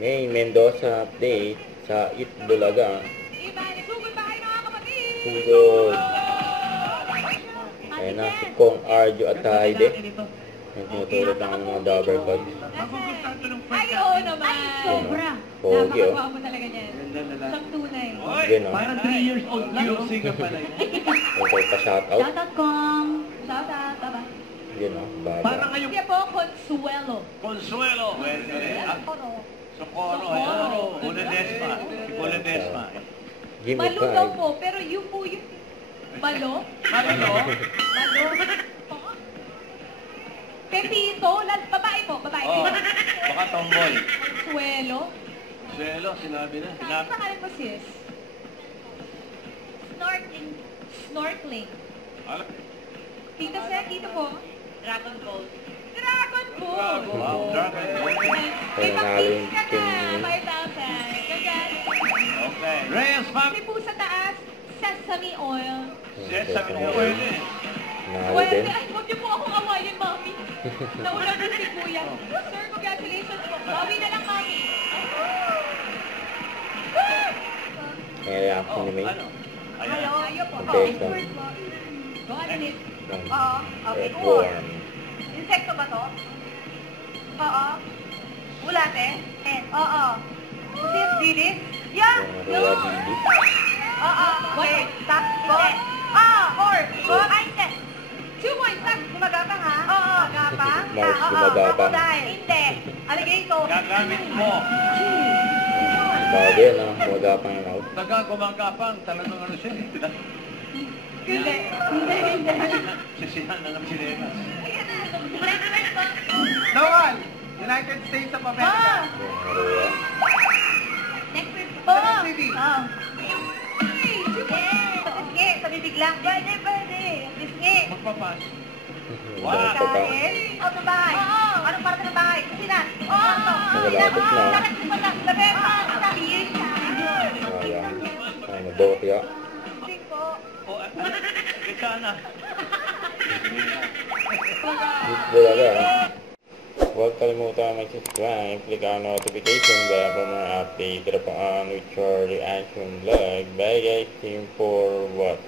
May Mendoza update sa Itbulaga. Sugod ba kayo mga kapatid? Sugod. Ayan na, si Kong Arjo at Haide. Nagtutulot lang ang mga Dabber Gods. Ay, oo naman. Sobra. Pogi, oh. Napakagawa mo talaga niyan. Siyang tunay. Yun, oh. Parang 3 years old lang. QC ka pala. Okay, pa-shoutout. Shoutout, Kong. Shoutout, taba. Yun, oh. Parang Bada. ngayon. Siya po, Consuelo. Consuelo. Oro. Socorro. Socorro. Buledesma. Buledesma. Jimmy Malo daw Five. po, pero yung po yung... Malo? Marilo. Malo? Pepito, babae po, babae. Oh, baka tomboy. Consuelo. Consuelo, sinabi na. Ano pangalan mo, sis? Snorkeling. Snorkeling. Ano? Tita siya, tita po. Dragon Ball. Dragon Ball! Wow, Dragon Ball. May Panalo pa-tips ka yung na, team. 5,000. Congrats. Okay. Reyes, ma'am. Kasi po sa taas, sesame oil. Yes, sabi niya pwede. Nalo Pwede, din. ay, huwag niyo po akong awayin, mami. Nauna po si kuya. Sir, congratulations po. Bawi na lang, mami. May reaction ni May. Ano? Hello, ayo po. Okay, so. Expert po. Go ahead, Liz. Oo. Okay, cool. Earthworm. Insekto ba to? Oo. Bulate? Oo. Sis, dilis? Yeah. Roya Didi. Oo. Okay. Tap. Bot. Horse. Bot. Ay, hindi. 2 points. Gumagapang ha? Oo. Gumagapang? Mars Oo. gumagapang. Crocodile. Hindi. Alligator. Gagamit mo. Bago yan, ah. Magapang yung out. Taga gumagapang. Talagang ano siya eh. Hindi. Hindi. Sisihan na ng sinelas. Noel, United States of America. Ah. Roya. Next week. Oo. City. Oo. Pisngi. Sa bibig lang. Pwede, pwede. Pisngi. Magpapas. Wow. Pagka. Kain. O, sa bahay. Oo. Anong parte ng bahay? Kusina. Oo. Nagalapit na. Lakad mo na. Labi. Sayang. Ay, nabokya. Cinco. O, ano? Kita na. Itbulaga. Huwag kalimutan mag-subscribe, click ang notification bell para mga update na paan with your reaction vlog. Bye guys, team for what?